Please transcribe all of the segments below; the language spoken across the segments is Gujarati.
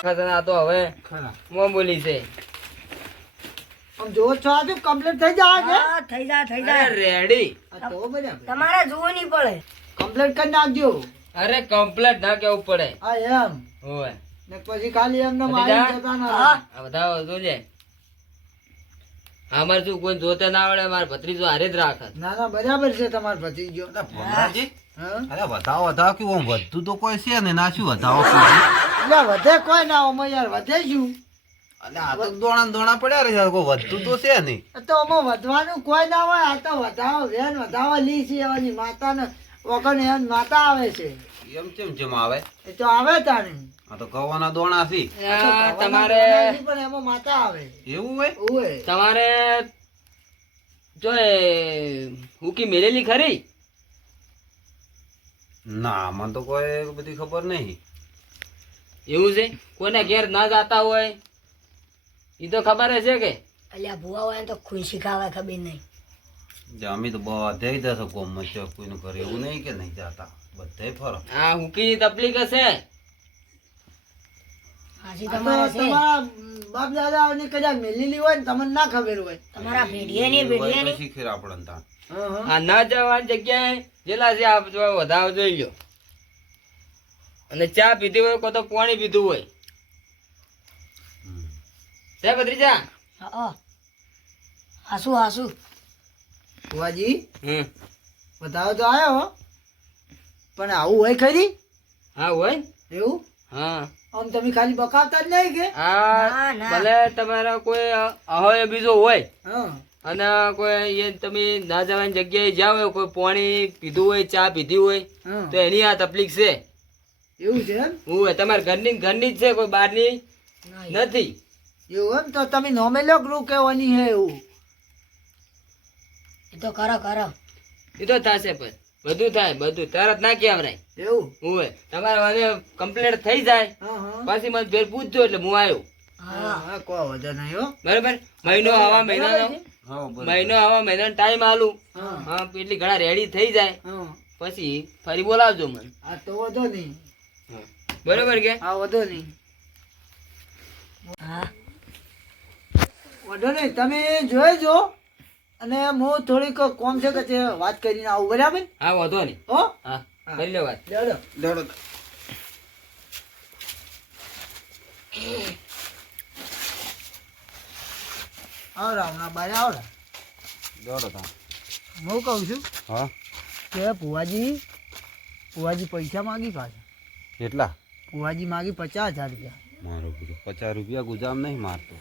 આ તો હવે બોલી છે આમ જો છો આ તો કમ્પ્લીટ થઈ જાય છે હા, થઈ જાય રેડી આ તો બરાબર તમારે જોવું નહીં પડે. કમ્પ્લીટ કરી નાખજો અરે કમ્પ્લેટ ના કેવું પડે હા એમ હોય ને પછી ખાલી એમને ભત્રીજા? મારી જતા ના હા. આ બધા જોજે અમારે શું કોઈ જોતે ના આવડે મારે ભત્રીજો હારે જ રાખત ના ના બરાબર છે તમારો ભત્રીજો ભમરાજી હા અરે વધાવો વધાવો કે ઓમ વધતું તો કોઈ છે ને ના શું વધાવો એટલે વધે કોઈ ના ઓમાં યાર વધે શું અલે આ તો દોણા ને દોણા પડ્યા રહે છે કોઈ વધતું તો છે નહીં આ તો આમાં વધવાનું કોઈ ના હોય આ તો વધાવો વેન વધાવો લી છે એવાની માતાને વગર એમ માતા આવે છે એમ કેમ જેમ આવે એ તો આવે તાને આ તો ગવાના દોણા છે આ તો આ ભગવાનના તમારે બનાવી પણ એમાં માતા આવે એવું હોય ઓય તમારે જો હુકી મેલેલી ખરી ના મને તો કોઈ બધી ખબર નહીં એવું છે કોઈને ઘેર ના જાતા હોય ઈ તો ખબર જ છે કે અલ્યા ભૂવા હોય ને તો ખુશી ખાવે ખબર નહીં. અમે તો બધે જશો કોમ મચો કોઈનું ઘરે એવું નહીં કે નહીં જાતા બધે ફરો આ હુકી તકલીફ હશે હાજી આ તો તમારે છે. તમારા બાપ દાદાઓની કદાચ મેલેલી હોય ને તમને ના ખબર હોય તમારા ભેડિયાની ભેડિયાની શીખેર આપણને ત્યાં આ ના જવાની જગ્યાએ જેલા છે આ જો વધારો જોઈ લ્યો અને ચા પીધી હોય કો તો પાણી પીધું હોય છે ભત્રીજા હા હાસુ ભુવાજી હમ બતાવો તો આવ્યો હો પણ આવું હોય ખરી હા હોય એવું હા આમ તમે ખાલી બકાવતા જ નહીં કે આ ના, ના. ભલે તમારા કોઈ ahoય બીજો હોય હા અને કોઈ એ તમે ના જવાની જગ્યાએ જાવ હોય કોઈ પાણી પીધું હોય ચા પીધી હોય હા તો એની આ તકલીફ છે એવું છે એમ હું તમારા ઘરની જ છે કોઈ બહારની નથી એવું એમ તો તમે નોમે લો ગ્રુપ કહેવાની હે એવું એ તો કરો એ તો થશે પણ બધું થાય બધું તરત ના કહેવાય એવું હોય તમારે હવે કમ્પ્લીટ થઈ જાય હા હા પાછી મને ફેર પૂછજો એટલે હું આવ્યો હા હા કોઈ વધુ નહીં હો બરાબર મહિનો હવા મહિનાનો હા બરોબર. મહિનો હવા મહિનાનો ટાઈમ આલું હા હા એટલી ઘણા રેડી થઈ જાય હા પછી ફરી બોલાવજો મને આ તો વધુ નહીં બરોબર કે આ વધુ નહીં હા વધુ નહીં તમે જોઈજો અને હું થોડીક કોમ છે કે તે વાત કરીને આવું બરાબર હા વાંધો નહીં હો હા કરી લો વાત લેવડો દોડો. આવડા હમણાં બાર આવડા દોડો તાણ. હું કહું છું હા કે ભુવાજી પૈસા માગી પાછા કેટલા ભુવાજી માગી 50,000 રૂપિયા મારો બીજો 50 રૂપિયા ગુજામ નહીં મારતો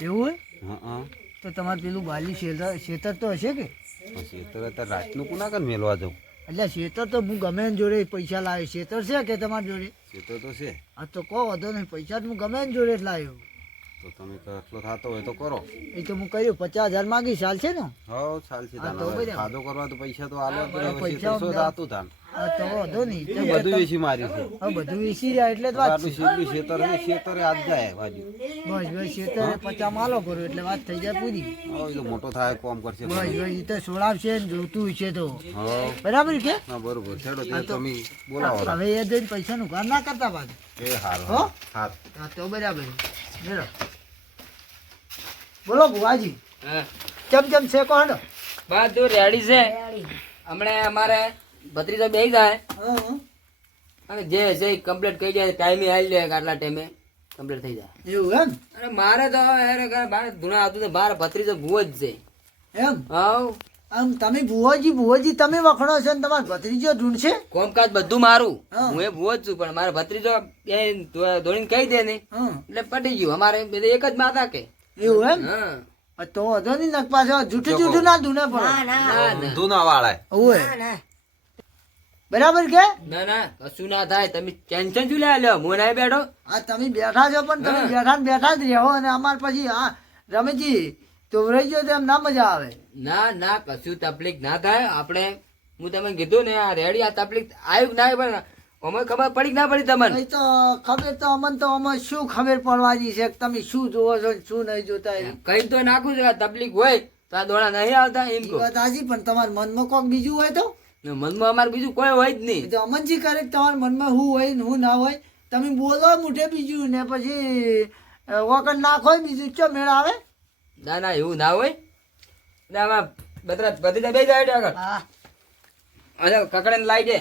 એવું હોય હા તો તમારે પેલું બાલી શેતર તો હશે કે પછી તો રાતનું કુના કન મેલવા જાઉં એટલે શેતર તો હું ગમે એની જોડે પૈસા લાવ્યો શેતર છે કે તમારી જોડે સેતો તો છે આ તો કહો વધો નહીં પૈસા તો હું ગમે એની જોડે જ લાવ્યો તો તમે તો એટલો થતો હોય તો કરો એ તો હું કહ્યું 50,000 માગી ચાલ છે ને હા ચાલશે હા, તાન તો હવે બરાબર. ખાધો કરવા તો પૈસા તો આલવા પડે હવે પૈસા સેતો શું થાતું તાન આ તો વધો નહીં એ બધું વેચી માર્યું છે હવે બધું વિસી રહ્યા એટલે જ વાત આટલું સીધું ખેતરે આજ જાય બાજુ બસ બસ શેતરે 50 માલો કરો એટલે વાત થઈ જાય પૂરી હવે એ તો મોટો થાય કોમ કરશે બસ બસ એ તો સોળાવશે ને જોતું છે તો હા બરાબર કે હા બરોબર છેડો હા, તે તો- તમે બોલાવો હવે એ જઈને પૈસાનું ઘર ના કરતા પાછું એ હારું હો? હારું હા તો બરાબર બોલો બોલો ભુવાજી હા ચમ છે કોણ બધું રેડી છે હમણાં અમારે ભત્રીજો બેસી જાય અને જે છે કમ્પ્લીટ કરી જાય ટાઈમે આવી જાય કે આટલા ટાઈમે કમ્પ્લીટ થઈ જાય એવું એમ અરે મારે તો યાર બાર ધૂણા આવતું બાર ભત્રીજો ભૂવો જ છે એમ હાવ આમ તમે ભુવાજી તમે વખણો છો ને તમારો ભત્રીજો ઢૂંઢશે કોમકાજ બધું મારું હા. હું એ ભૂવો જ છું પણ મારો ભત્રીજો એ દોડીને કહી દે ને હા એટલે પટી ગયું અમારે બધે એક જ માતા કે એવું એમ હા આ તો વધો નહીં નક પાછો જૂઠું ના ધૂને ના પડે ના ઊંધું ના વાળાય ઓય ના બરાબર કે ના ના કશું ના થાય તમે ટેન્શન શું લે લ્યો હું નહીં બેઠો આ તમે બેઠા છો પણ તમે હા. બેઠા જ રહો અને અમાર પછી હા રમેશજી તો રહી ગયો તો એમ ના મજા આવે ના ના કશું તકલીફ ના થાય આપણે હું તમે કીધું ને આ રેડી આ તકલીફ આવ્યું ના આવ્યું પણ અમે ખબર પડી કે ના પડી તમને એ તો ખબર તો અમને શું ખબર પડવાની છે કે તમે શું જોવો છો ને શું નહીં જોતા એ કઈ તો નાખું છું આ તકલીફ હોય તો આ દોડા નહીં આવતા એમ કહો વાત હાજી પણ તમારા મનમાં કોક બીજું હોય તો ને મનમાં અમારે બીજું કોઈ હોય જ નહીં એ તો અમનજી કરે કે તમારા મનમાં શું હોય ને શું ના હોય તમે બોલો મુઠે બીજું ને પછી વખત નાખો બીજું ચો મેળ આવે. ના ના એવું ના હોય ને આમાં બધી બે જાય આગળ હા અને કકડે લાઈ દે.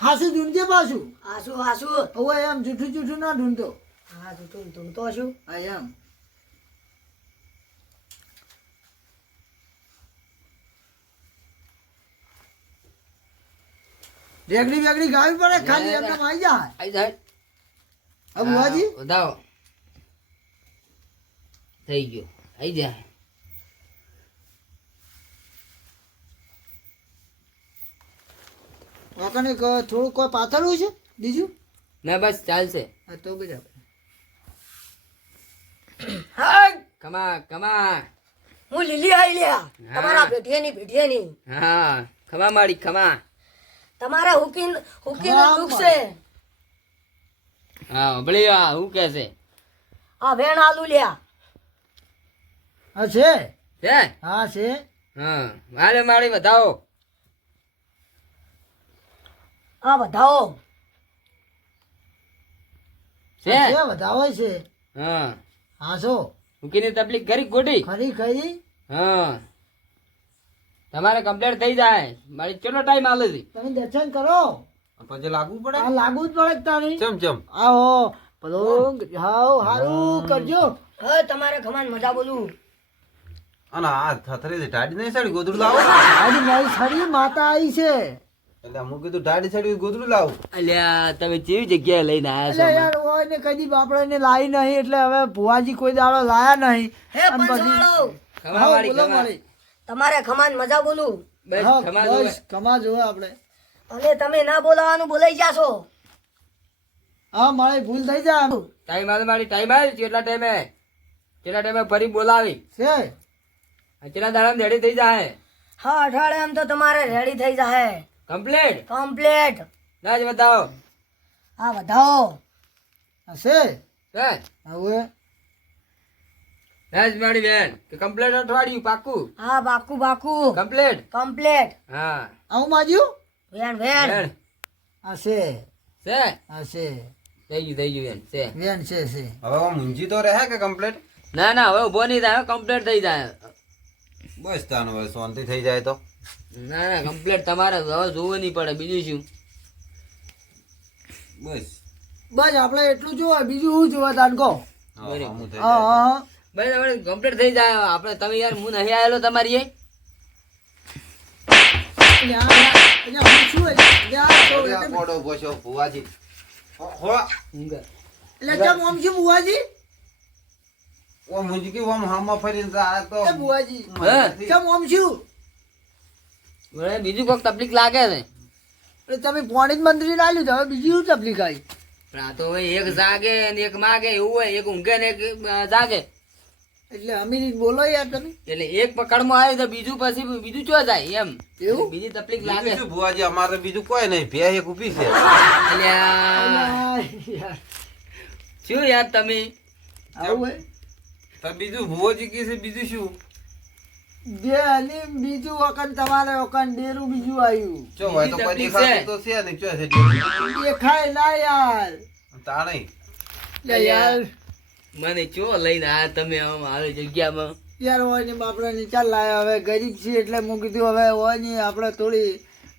હાસું ઢૂંઢજે પાછું. હાસુ હાસુ હવે એમ જૂઠું જૂઠું ના ઢૂંઢતો. હા તું તો શું હા એમ રેગડી વેગડી ગાવી પડે ખાલી એમ આવી જાય. આઈ જાય હા બુવાજી વધાવો થઈ ગયો આઈ જાય. વાંકાને થોડું કોઈ પાતળું છે બીજું. ના બસ ચાલશે. હા તો બરાબર. કમા કમા હું લીલી આઈ લ્યા તમારા ભેટિયાની હા ખમા માડી ખમા. તમારા હુકીન દુઃખ છે. હા ભળી હું કે છે આ વેણ આલુ લ્યા હા છે. છે હા છે. હા મારે માડી વધાવો. આ વધાવો છે છે વધાવે છે. હા હા છો મૂકીની તકલીફ કરી ગોડી. ખરી ખરી. હા તમારે કમ્પ્લીટ થઈ જાય. મારી કેટલો ટાઈમ આલે છે. તમે દર્શન કરો. પછી લાગવું પડે. આ લાગુ જ પડે તારી. ચમ આવો પેલો હાવ હારું કરજો. હવે તમારે ખમાન મજા બોલું. અને આ થથરી ટાડી નહીં સાડી ગોદડું લાવો. આજ મારી છડી માતા આવી છે. એટલે હું કીધું ટાડી સાડી ગોદડું લાવું. અલ્યા તમે કેવી જગ્યાએ લઈને એટલે આયા યાર હોય ને કદી આપણે લાવી નહીં એટલે હવે ભુવાજી કોઈ દાડો લાયા નહીં. હે અને પછી- પંચવાળો છો? ખમા માડી બોલો ખમા. મારી. તમારે ખમાન મજા બોલું. બસ હા, ખમા બસ જોવે. કમા જોવે આપણે. અને તમે ના બોલાવાનું બોલાઈ જાશો. હા મારી ભૂલ થઈ જાય ટાઈમ આલે મારી ટાઈમ આવે કેટલા ટાઈમે ફરી બોલાવી. છે. કેટલા દાડા રેડી થઈ જાય હા અઠવાડિયામાં તો તમારે રેડી થઈ જાય કમ્પ્લીટ. કમ્પ્લેટ. ના જ બતાવો આ વધાવો હા છે. છે હવે ના જ મારી બેન કે કમ્પ્લીટ અઠવાડિયું પાકું હા બાકુ કમ્પ્લીટ. કમ્પ્લેટ. હા આવું માજ્યું. વેણ બેન હા છે. છે હા છે. થઈ ગયું બેન છે. વેન છે છે. હવે મુંજી તો રહે કે કમ્પ્લીટ. ના ના હવે ઉભો નહીં થાય કમ્પ્લીટ થઈ જાય. બસ તાનો હવે શાંતિ થઈ જાય તો. ના ના કમ્પ્લીટ તમારે હવે જોવું નહીં પડે બીજું શું. બસ બસ આપણે એટલું જોવા બીજું શું જોવા તાન કહો. હા, હમું થઈ હા જાય. હા બસ હવે કમ્પ્લીટ થઈ જાય આપણે. તમે યાર હું નહીં આવેલો તમારી અહીં. હવે આ કોડો ભોસો ભુવાજી. હો એટલે કેમ આમ છે બુવાજી. ઓ મુંજી કે ઓમ હામાં ફરીને તો આ તો એ બુવાજી હે? કેમ આમ છું. મને બીજું કોઈક તકલીફ લાગે છે એટલે તમે પોણી જ મંત્રી ના લીધું હવે બીજી શું તકલીફ આવી. પણ આ તો હવે એક જાગે ને એક માગે એવું હોય. એક ઊંઘે ને એક જાગે. એટલે અમીરી બોલો યાર તમે. એટલે એક પકડમાં આવે તો બીજું પછી બીજું ચો જાય એમ. એવું? બીજી તકલીફ લાગે. બીજું શું ભુવાજી અમારે બીજું કોઈ નહીં ભે એક ઊભી છે. અલ્યા યાર, શું યાર તમે આવું હોય. તો બીજું ભુવાજી કે છે બીજું શું. બે અને બીજું વખત તમારે વખત ડેરું બીજું આવ્યું. ચો હોય તો કોઈ તકલીફ દેખાતું તો છે ને ચો છે દેખાય ના યાર. તાણે એટલે યાર મને ચો લઈને આયા તમે આમ આવી જગ્યામાં. યાર હોય ને બાપડા ને ચાલ લાયા હવે ગરીબ છીએ એટલે હું કીધું હવે હોય ને આપણે થોડી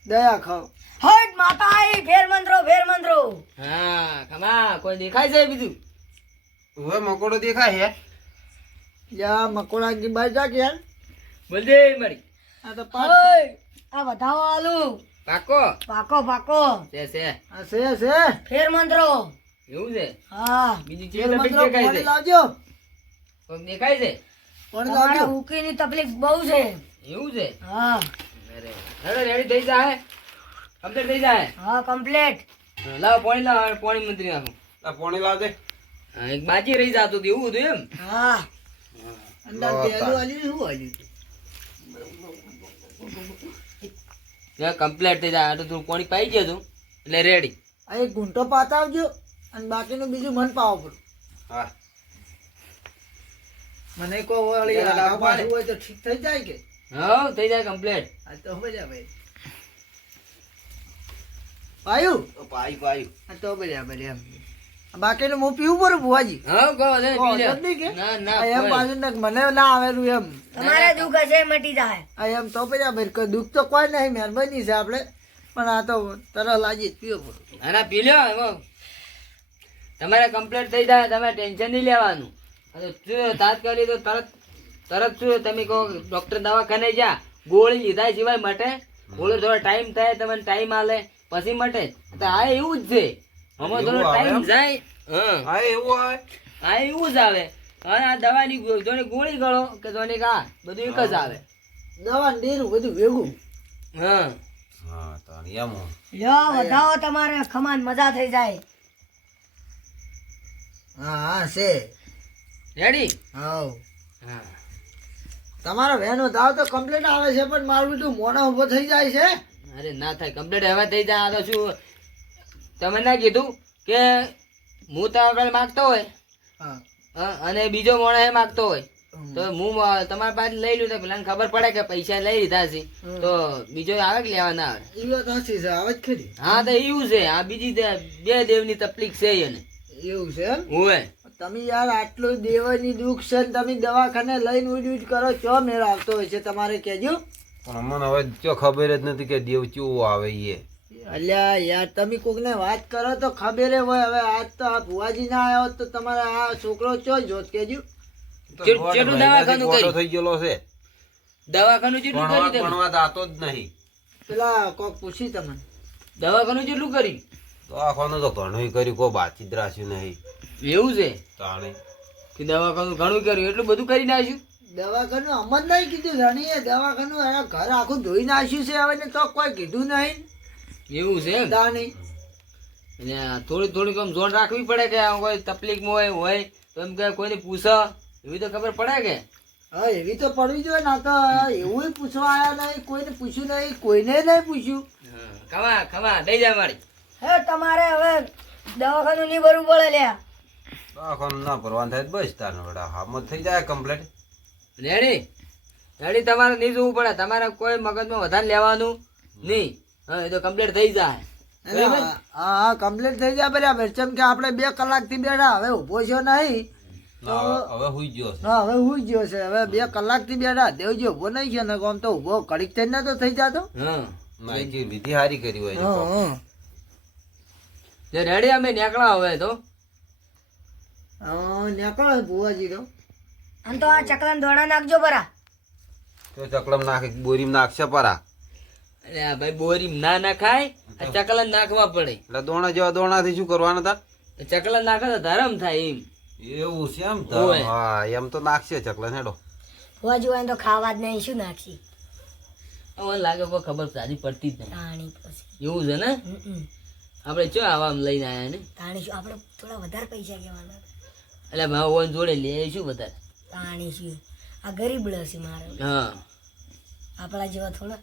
દયા ખાવ. હટ માતા આઈ ફેર મંત્રો. હા ખમા કોઈ દેખાય છે બીજું. હવે મકોડો દેખાય હે. યા મકોડાની બાર જા કે યાર. બોલજે મારી આ તો પાક ઓય આ વધાવો આલુ. પાકો પાકો છે આ છે ફેર મંત્રો. એવું છે. હા બીજી તેલ ચીજ તકલીફ મંત્રો દેખાય પાણી છે લાવજો. કોઈક દેખાય છે પાણી તમારે લાવજો. હુકીની તકલીફ બહુ છે. એવું છે. હા અરે રેડી થઈ જાય કમ્પ્લીટ થઈ જાય. હા કમ્પ્લેટ. લાવો પાણી મંત્રી નાખો. આ પોણી લાવજે. હા, એક બાજી રહી જતું હતું એવું હતું એમ. હા અંદર તેલું આલ્યું શું આલ્યું? કમ્પ્લીટ થઈ જાય. આ તો થોડું પાણી પાઈ ગયું હતું એટલે રેડી. આ એક ઘૂંટો પાતાવજો અને બાકીનું બીજું મન પાવો પડે. હા મને કોઈ વળી જરા લાગુ આગા પાછું હોય તો ઠીક થઈ જાય કે. હા થઈ જાય કમ્પ્લીટ. આ તો મજા ભાઈ. પાયું પાઈ પાઈ હા, તો બરાબર એમ બાકીનું હું પીવું પડે બુવાજી હા કહો દે કહો, પી લે. જ નહીં કે? ના ના આ એમ કોઈ. પાછું ને મને ના આવેલું એમ તમારે દુઃખ હશે એ મટી જાય. આ એમ તો બરાબર કોઈ દુઃખ તો કોઈ નહીં મહેરબાની છે આપણે પણ આ તો તરત લાજી જ પીવો પડે ના ના પી લ્યો એમાં તમારે કમ્પ્લીટ થઈ જાય તમે ટેન્શન નહીં લેવાનું અને શું તાત્કાલિક તો તરત શું તમે કહો ડોક્ટર દવાખાને જા ગોળી લીધા સિવાય મટે ગોળી થોડો ટાઈમ થાય તમને ટાઈમ આલે પછી મટે તો આ એવું જ છે આમાં થોડો એવું આવે ટાઈમ એમ? જાય હા હા એવું હોય આ એવું જ આવે અને આ દવાની જોને ગોળી ગળો કે જોને આ બધું એક જ આવે દવા ને ડેરું બધું ભેગું હા હા તાણી એમ હોય. લ્યો વધાવો તમારે ખમાન મજા થઈ જાય. હા હા છે રેડી હાઉ હા તમારો વેનો દાવ તો કમ્પ્લીટ આવે છે પણ મારું બધું મોઢા ઉભો થઈ જાય છે અરે ના થાય કમ્પ્લીટ હવે થઈ જાય આ તો શું તમે ના કીધું કે હું તો આગળ માગતો હોય હા અને બીજો માણસ એ માગતો હોય તો હું તમારી પાસે લઈ લઉં તો પેલા ખબર પડે કે પૈસા લઈ લીધા છે તો બીજો આવે કે લેવા ના આવે એ વાત સાચી છે આવે જ ખરી હા તો એવું છે આ બીજી બે દેવની તકલીફ છે એને એવું છે એમ હોય તમે યાર આટલું દેવાની દુઃખ છે ને તમે દવાખાને લઈને ઉડી કરો ચો મેળ આવતો હોય છે તમારે કહેજો પણ મને હવે જો ખબર જ નથી કે દેવ કેવો આવે એ અલ્યા યાર તમે કોકને વાત કરો તો ખબર હોય હવે આજ તો આ ભુવાજી ના આવ્યો તો તમારે આ છોકરો ચો જોત કેજો કેટલું દવાખાનું ગોળો કર્યું થઈ ગયેલો છે દવાખાનું જેટલું કર્યું તમે ભણવા દાતો જ નહીં પેલા કોક પૂછી તમને દવાખાનું જેટલું કર્યું દવાખાનું તો ઘણું કર્યું કોઈ બાતચીત રાખ્યું નહીં એવું છે તાણે કે દવાખાનું ઘણું કર્યું એટલું બધું કરી નાખ્યું દવાખાનું અમર નહીં કીધું જાણીએ દવાખાનું એના ઘર આખું ધોઈ નાખ્યું છે હવે ને તો કોઈ કીધું નહીં એવું છે એમ દાણી અને આ થોડીક આમ જોણ રાખવી પડે કે આ કોઈ તકલીફમાં હોય તો એમ કે કોઈને પૂછો એવી તો ખબર પડે કે હા એવી તો પડવી જોઈએ ના તો એવું પૂછવા આવ્યા નહીં કોઈને પૂછ્યું નહીં કોઈને નહીં પૂછ્યું ખમા દઈ જાય મારી હે તમારે હવે દવાખાનું નહીં ભરવું પડે લ્યા. દવાખાનું ના ભરવાનું થાય તો બસ તાને વડા હામત થઈ જાય કમ્પ્લીટ રેડી તમારે નહીં જોવું પડે તમારે કોઈ મગજમાં વધારે લેવાનું નહીં હા એ તો કમ્પ્લીટ થઈ જાય બરાબર? હા હા કમ્પ્લીટ થઈ જાય બરાબર ચમ કે આપણે 2 કલાકથી બેઠા હવે ઊભો છો નહીં હવે હુઈ ગયો છે. હા હવે હું ગયો છે હવે 2 કલાકથી બેઠા દેવજી ઊભો નહીં છે ને આમ તો ઊભો કડીક થઈને તો થઈ જાતો હા ના એ વિધિ હારી કરી હોય છે કોક. જે રેડી અમે નીકળ્યા હવે તો નીકળો ભુવાજી તો આમ તો આ ચકલાને દોડા નાખજો પરા. તો ચકલમ નાખે બોરીમાં નાખશે પરા અરે આ ભાઈ બોરી ના નાખાય આ ચકલા નાખવા પડે એટલે દોણા જેવા દોણાથી શું કરવાના હતા ચકલા નાખે તો ધરમ થાય એમ એવું છે એમ તો હોય. હા એમ તો નાખશે ચકલન હેડો ભુવાજી હોય ને તો ખાવા જ નહીં શું નાખશી મને લાગે કોઈ ખબર સારી પડતી જ નહીં તાણી પછી એવું છે ને આપણે ચો આવા લઈને આયા ને તાણી શું આપણે થોડા વધારે પૈસા કહેવાના. એટલે ભાવ ઓન જોડે લે શું વધારે તાણી શું આ ગરીબ છે મારે હા આપણા જેવા થોડા.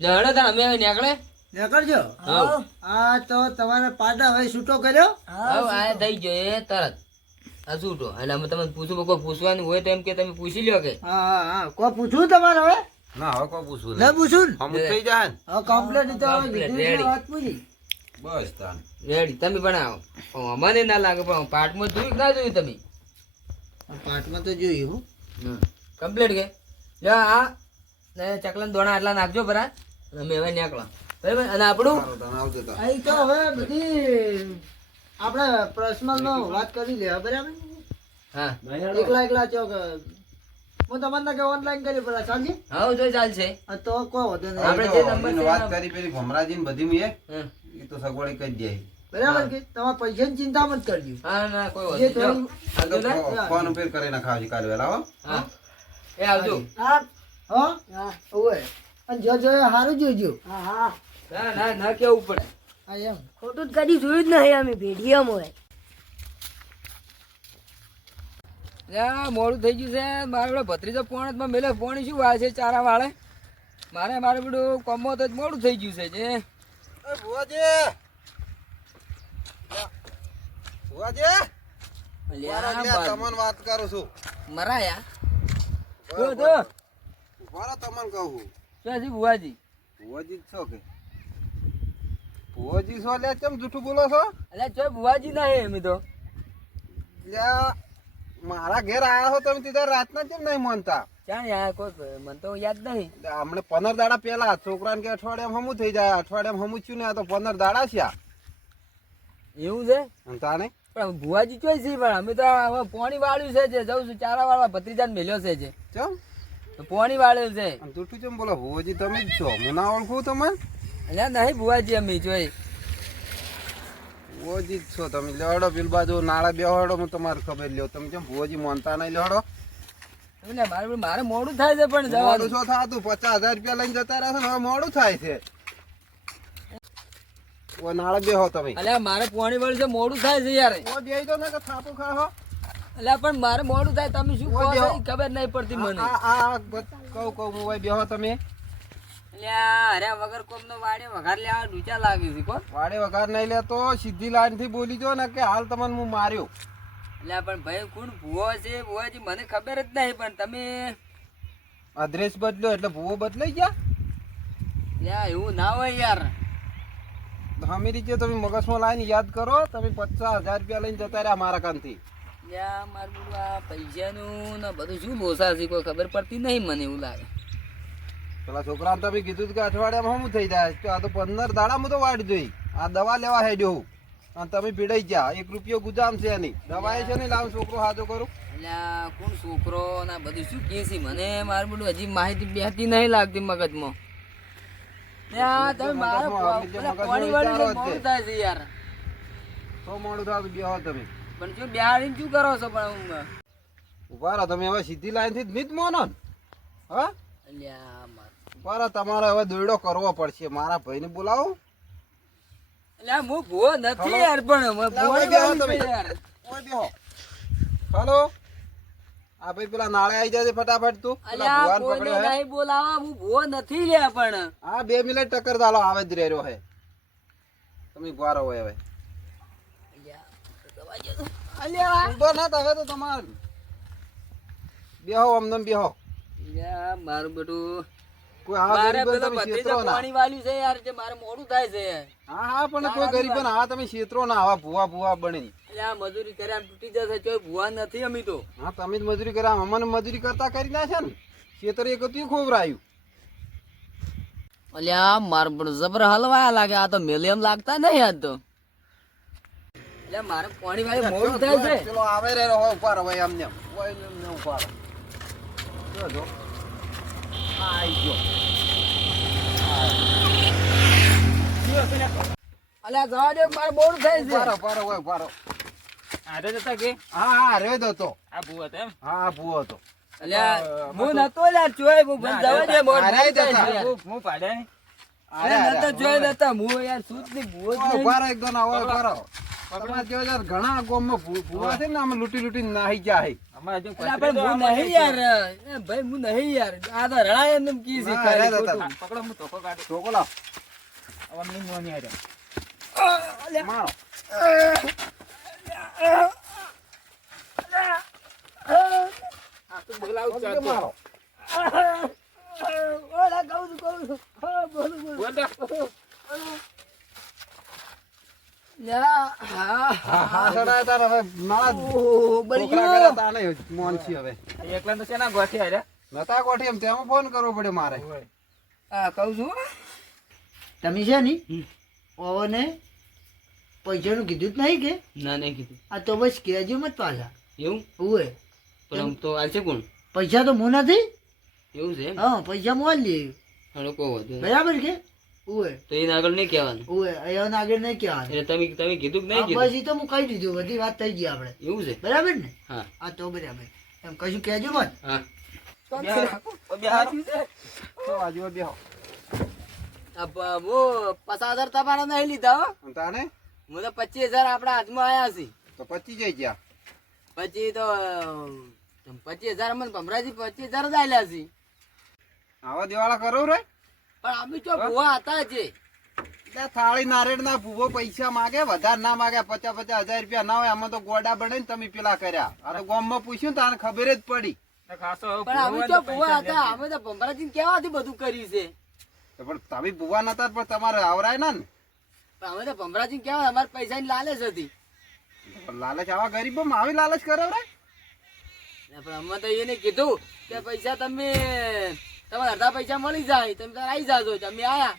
લે હડો તાર અમે હવે નીકળે નીકળજો હા આ તો તમારે પાટા હવે છૂટો કર્યો હવે આ થઈ ગયો એ તરત આ છૂટો એટલે અમે તમને પૂછું કોઈ પૂછવાનું હોય તો એમ કે તમે પૂછી લ્યો કે હા હા હા કોઈ પૂછવું તમારે હવે ના હવે કોઈ પૂછવું ના પૂછું ને? હમ થઈ જાય ને હા કમ્પ્લીટ તો હવે Complete, કીધું એટલે ready. વાત પૂછી બસ તાન રેડી તમે પણ આવો અમને ના લાગે પણ પાઠમાં જોયું કે ના જોયું તમે પાઠમાં તો જોયું કમ્પ્લીટ કે લે આ ચકલાના દોણા આટલા નાખજો બરા અમે હવે નીકળો બરાબર અને આપણું સારું, તાન આવજો તાન. અહીં તો હવે બધી આપણે પર્સનલ નો વાત કરી લે બરાબર હા એકલા ચોક હું તમને કે ઓનલાઈન કરી પડે સાંજે હા જો ચાલશે તો કોઈ વધુ નહીં આપણે જો, જે નંબર અમીને છે વાત એના- કરી પેલી ભમરાજીને બધી મેં હા. એ તો સગવડી કરી દે બરાબર કે તમારે પૈસાની ચિંતા મત કરજો હા ના કોઈ જે વાંધો નહીં. થોડું- આવજો ને? ફોન ઉપર કરીને ખાવજી કાલે વેલા હો હા એ આવજો હા હા હા ઓય અને જો જો સારું જોજો હા હા ના ના ના કેવું પડે હા એમ ખોટું જ કદી જોયું જ નહીં અમે ભેડિયામાં હોય. મોડું થઈ ગયું છે મારે બધો ભત્રીજો પોણમાં મેલે પોણી શું વાળે છે ચારા વાળે મારે બધું કોમો તો જ મોડું થઈ ગયું છે જે તમને વાત કરું છું મરાયા તમને કહું ક્યાંથી બુવાજી ભુવાજી જ છો કે ભુવાજી છો લે કેમ જૂઠું બોલો છો? અલ્યા ચોય બુવાજી નહીં અમે તો. લ્યા, મારા ઘેર આયા છો તમે તીધા રાતના કેમ નહીં માનતા? ક્યાં યાર કોઈ મને તો યાદ નહીં. હમણે 15 દાડા પહેલા છોકરાને કે અઠવાડિયામાં હમું થઈ જાય, અઠવાડિયામાં હમું થયું ને આ તો 15 દાડા છે આ. એવું છે અને તાને પણ બુવાજી ચોય છે પણ અમે તો હવે પોણી વાળ્યું છે જે જઉં છું ચારા વાળવા ભત્રીજાને મેલ્યો છે જે ચમ તો પોણી વાળ્યું છે. આમ જૂઠું કેમ બોલો? ભુવાજી તમે જ છો, હું ના ઓળખું તમને? અલ્યા નહીં બુવાજી અમે જોઈ. ભુવાજી જ છો તમે. લેવાડો પેલ બાજુ નાળે બેહાડો, હું તમારી ખબર લ્યો. તમે કેમ ભુવાજી માનતા નહીં? લેવાડો. એટલે મારે મોડું થાય છે પણ મોડું જવાનું. શું થાતું? 50,000 રૂપિયા લઈને જતા રહેશો ને હવે મોડું થાય છે. ઓ નાળે બેહો તમે. અલ્યા મારે પોણી વાળું છે મોડું થાય છે યાર. ઓ બેહી દો ને કે થાપું ખાહો. અલ્યા પણ મારે મોડું થાય તમે શું કહો છો એ ખબર નહીં પડતી મને. કહું હું ભાઈ બેહો તમે. અલ્યા અરે વગર કોમનો વાડે વઘાર લેવા ડૂચા લાગે છે કોણ. વાડે વઘાર નહીં લેતો, સીધી લાઈન થી બોલી જો ને કે હાલ તમને હું માર્યો. અલ્યા પણ ભાઈ કોણ ભૂવો છે ભુવાજી મને ખબર જ નહીં પણ તમે અદ્રેસ બદલ્યો એટલે ભૂવો બદલાઈ ગયા. અલ્યા એવું ના હોય યાર. હમી રીતે તમે મગજમાં લાઈને યાદ કરો. તમે 50,000 રૂપિયા લઈને જતા રહ્યા મારા કાનથી. અલ્યા મારું બધું આ પૈસાનું ને બધું શું લોસા છે કોઈ ખબર પડતી નહીં મને એવું લાગે. પેલા છોકરાને તમે કીધું કે અઠવાડિયામાં હમું થઈ જાય તો આ તો 15 દાડામાં તો વાટ જોઈ. આ દવા લેવા હેડ્યો હું અને તમે પીડાઈ ગયા. 1 રૂપિયો ગુજામ છે નહીં. દવા છે નહીં લાવ છોકરો હાજો કરું. અલ્યા કોણ છોકરો ને આ બધું શું કે છે મને મારું બધું હજી માહિતી બેહતી નહીં લાગતી મગજમાં. ત્યાં તમે મારા પેલા પોણી વાળી ને મોડું થાય છે યાર. તો મોડું થતું બેહો તમે. પણ જો બિહારીને શું કરો છો પણ ઉભા રહો તમે. હવે સીધી લાઈન થી જ નહીં જ મોનો ને? હા અલ્યા માર ઉભા રહો. તમારે હવે દોયડો કરવો પડશે. મારા ભાઈને બોલાવો. અલ્યા હું ભૂવો નથી યાર પણ ઓય બેહો તમે. ઓય બેહો. હાલો આ ભાઈ પેલા નાળે આવી જાય ફટાફટ તું. પેલા અલ્યા ભુવાને કોઈને પકડ્યો હે. નહીં બોલાવા હું ભૂવો નથી લ્યા પણ હા 2 મિનિટ ટક્કર ચાલો આવે જ રહ્યો હે. તમે ઉભા રહો હવે. અલ્યા ઉભો ના હવે તો તમારે બેહો અમને બેહો. અલ્યા મારું બેટું કોઈ હા મારે ગરીબન પેલો તમે ભત્રીજો છેતરો ના. પાણી વાળ્યું છે યાર જે મારે મોડું થાય છે. હા હા પણ કોઈ ગરીબન હા તમે છેતરો ના. આવા ભૂવા બની. અલ્યા મજૂરી કર્યા તૂટી જશે ચોય ભૂવા નથી અમે તો. હા તમે જ મજૂરી કર્યા. અમને મજૂરી કરતા કરી નાખ્યા ને. છેતર એક હતું ખૂબ રાયું. અલ્યા મારું પણ જબર હલવાયા લાગે. આ તો મેલિયમ લાગતા નહીં આજ તો. અલ્યા મારે પાણી વાળી મોડું થાય છે. ચલો આવે રે હોય ઉભા રહો ભાઈ અમને. ઓય એમને ઉભા રહો. જો આઈ ગયો. અલ્યા જવા દે મારે મોડું થાય છે. ઉભા રહો ઉભા રહો. આરે જતા કે હા હા રે દો. આ ભૂવો હતો એમ. હા હા ભૂવો હતો. અલ્યા હું નતો યાર ચોય હું બંધ જવા દે મોડું આરે થાય જતા. છે યાર. હું પાડે અલ્યા નતો જોઈ નતા હું યાર શું જ નહીં ભૂવો જ નહીં. ઉભા રહો એકદમ આવો ઉભા રહો. તમારે જો યાર ઘણા ગામમાં ભૂવા છે ને આમ લૂટી નાહી ગયા હે. અલ્યા પણ હું નહીં યાર. એ ભાઈ હું નહીં યાર. આ તો રડાય એમ કી છે ના, ખાલી રે જતા. ખોટું. પકડો હું તોફો કાઢું ટોકો લાવ. અમને મોની આર્યો મારો. આ તો બોલાવું ઓકે, ચાલતો મારો. ઓલા કહું છું. હા બોલું બોલું. બોલ દે. યા હા હા હા સડાય તાર હવે મારા ઓહો બળી છોકરા ગયો. કર્યા તા નહીં મોન છી હવે. એકલા તો શેના ગોઠી આર્યા નતા કોઠી એમ તેમાં ફોન કરવો પડ્યો મારે. હા કહું છું. તમે છે ને ઓને પૈસાનું કીધું જ નહીં કે ના નહીં કીધું આ તો બસ કહેજો મત પાછા. એવું ઉવે પણ આમ તો આલશે કોણ પૈસા તો હું નથી. એવું છે એમ. હા પૈસા મોલ લે હાલો કહો વધુ. બરાબર કે ઉવે તો એને આગળ નહીં કહેવાનું. ઉવે અહીંયા આગળ નહીં કહેવાનું. એટલે તમે કીધું કે નહીં હા, કીધું. બસ ઈ તો હું કહી દીધું. બધી વાત થઈ ગઈ આપણે. એવું છે. બરાબર ને? હા હા તો બરાબર. એમ કશું કહેજો મત. હા તો આજુ બેહો. હું 50,000 તમારા નહીં લીધા હો. અને તાને હું તો 25,000 આપણા હાથમાં આવ્યા છે. તો 25 જઈ ગયા. પછી તો 25,000 મને ભમરાજી 25,000 જ આલ્યા છે. આવા દિવાળા કરો રે. પણ અમે તો ભૂવા હતા છે. ત્યાં થાળી નારેડ ના ભૂવો પૈસા માગે વધારે ના માગે 50,000 રૂપિયા ના હોય. આમાં તો ગોડા બનાવીને તમે પેલા કર્યા. આ તો ગામમાં પૂછ્યું ને તાને ખબર જ પડી. પણ અમે તો ભૂવા હતા. અમે તો ભમરાજી કેવાથી બધું કર્યું છે. તો પણ તમે ભૂવા નતા પણ તમારે આવરાય ના ને. પણ અમે તો ભમરાજી કેવા અમારે પૈસાની લાલચ હતી. લાલચ આવા ગરીબોમાં આવી લાલચ કરે રે પણ અમે તો એને કીધું કે પૈસા તમે તમારે અડધા પૈસા મળી જાય તમે તાર આવી જાજો. તમે આયા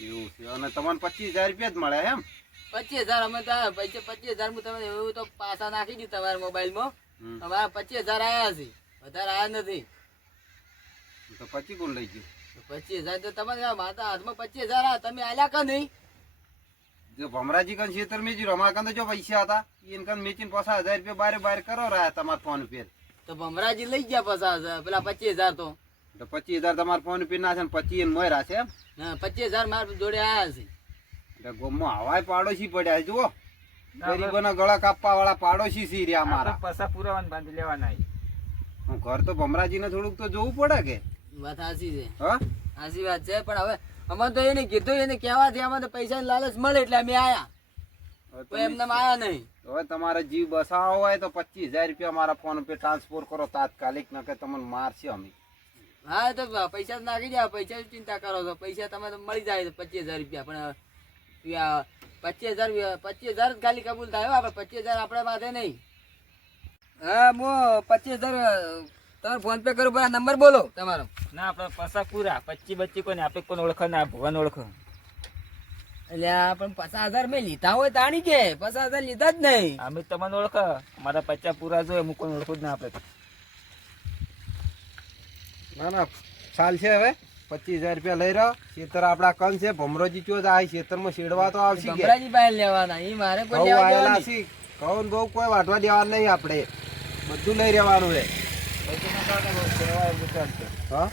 એવું છે અને તમને 25,000 રૂપિયા જ મળે એમ 25,000 અમે તો પૈસા 25,000 હું તમે એવું તો પાછા નાખી દીધું તમારા મોબાઈલમાં. અમારા 25,000 આયા છે, વધારે આયા નથી. તો 25 કોણ લઈ ગયું? 25,000 તો તમારે માતા હાથમાં 25,000 આયા, તમે આલ્યા કે નહીં? જો ભમરાજી કન છેતર મેજી રમા કન તો જો પૈસા હતા એને કન મેચીને 50,000 રૂપિયા બારે કરો રહ્યા તમારા ફોન પે તો ભમરાજી લઈ ગયા પાછા પેલા 25,000 તો. તો 25,000 તમારા ફોન પે ના છે ને 25 એને મોયરા છે એમ હા 25,000 મારા જોડે આયા છે. એટલે ગોમમાં હવાય પાડોશી પડ્યા છે જુઓ ગરીબોના ગળા કાપવા વાળા પાડોશી સી રહ્યા મારા પૈસા પુરાવાન બાંધી લેવાના. હું ઘર તો ભમરાજીને થોડુંક તો જોવું પડે કે વાત સાચી છે, હા સાચી વાત છે. પણ હવે અમે તો એને કીધું, એને કહેવાથી અમે તો પૈસાની લાલચ મળે એટલે અમે આયા. કોઈ એમને આયા નહીં. હવે તમારે જીવ બસાવો હોય તો 25,000 રૂપિયા મારા ફોન પે ટ્રાન્સફર કરો તાત્કાલિક, નકર તમને મારશે અમે. હા તો પૈસા તો નાખી જાવ, પૈસા ચિંતા કરો છો, પૈસા તમે તો મળી જાય 25,000 રૂપિયા. પણ 25,000 જ ખાલી કબૂલ થાય. આપણે 25,000 આપણે માથે નહીં. હા હું 25,000 તમારે ફોન પે કરું, પણ નંબર બોલો તમારો. ના આપણે પૈસા પૂરા 25 કોને આપણે કોને ઓળખો ના ભગવાન ઓળખો. એટલે આ પણ 50,000 મેં લીધા હોય તાણી કે 50,000 લીધા જ નહીં. અમે તમને ઓળખો, અમારા 50 પૂરા જોઈએ હું કોને ઓળખું જ ના આપણે. ના ના ચાલ છે હવે 25,000 રૂપિયા લઈ રહ્યો. ખેતર આપડા કન છે ભમરોજી ચો જાય ખેતરમાં શેડવા તો આવશે કે ભમરાજી પાસે લેવાના, એ મારે કોઈ ઘઉં લેવા આયેલા દેવા નહીં. છે ઘઉં ને બહુ કોઈ વાટવા દેવાનું નહીં, આપણે બધું લઈ રહેવાનું છે. પૈસા ના કાઢો બહુ સેવા વિચારશે. હા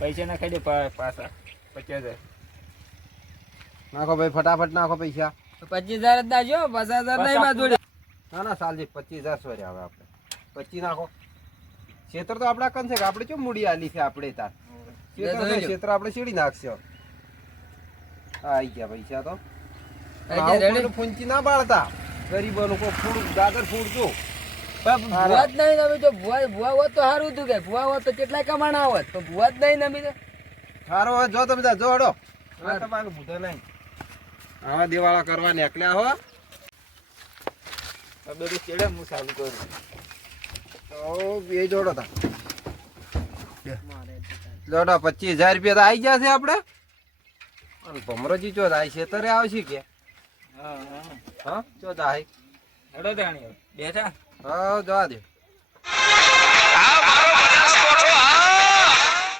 પૈસા ના ખાઈ દે પાછા 25,000. નાખો ભાઈ ફટાફટ નાખો પૈસા. 25,000 જ નાખજો, 50,000 નહીં મારા જોડે. ના ના સાલજી 25,000 સોરી હવે આપણે 25 નાખો. ખેતર તો આપડા કન છે કે આપણે ચો મૂડી આલી છે આપણે તાર ખેતર છે, ખેતર આપણે સીડી નાખશે. આઈ ગયા પૈસા તો. આઈ ગયા, ready? ફૂંચી ના બાળતા ગરીબોનું કોઈ ફૂડ દાદર ફૂડજો. પણ ભૂવા જ નહીં ને અમે તો ભૂવા હોત તો સારું હતું કે ભૂવા હોત તો કેટલાય કમાણા હોત, પણ ભૂવા જ નહીં ને અમે તો. સારો હોય જો તમે જો હડો તમારું બુધો નહીં આવા દિવાળા કરવા નીકળ્યા હો બધું ચેડે હું ચાલુ કરું. તો એ જોડો તા જોડો 25,000 રૂપિયા તો આવી ગયા છે આપણે. ભમરોજી ચો થાય છે તરે આવશે કે હા હા હા ચો થાય હેડો તાણી બેઠા. હા જવા દે.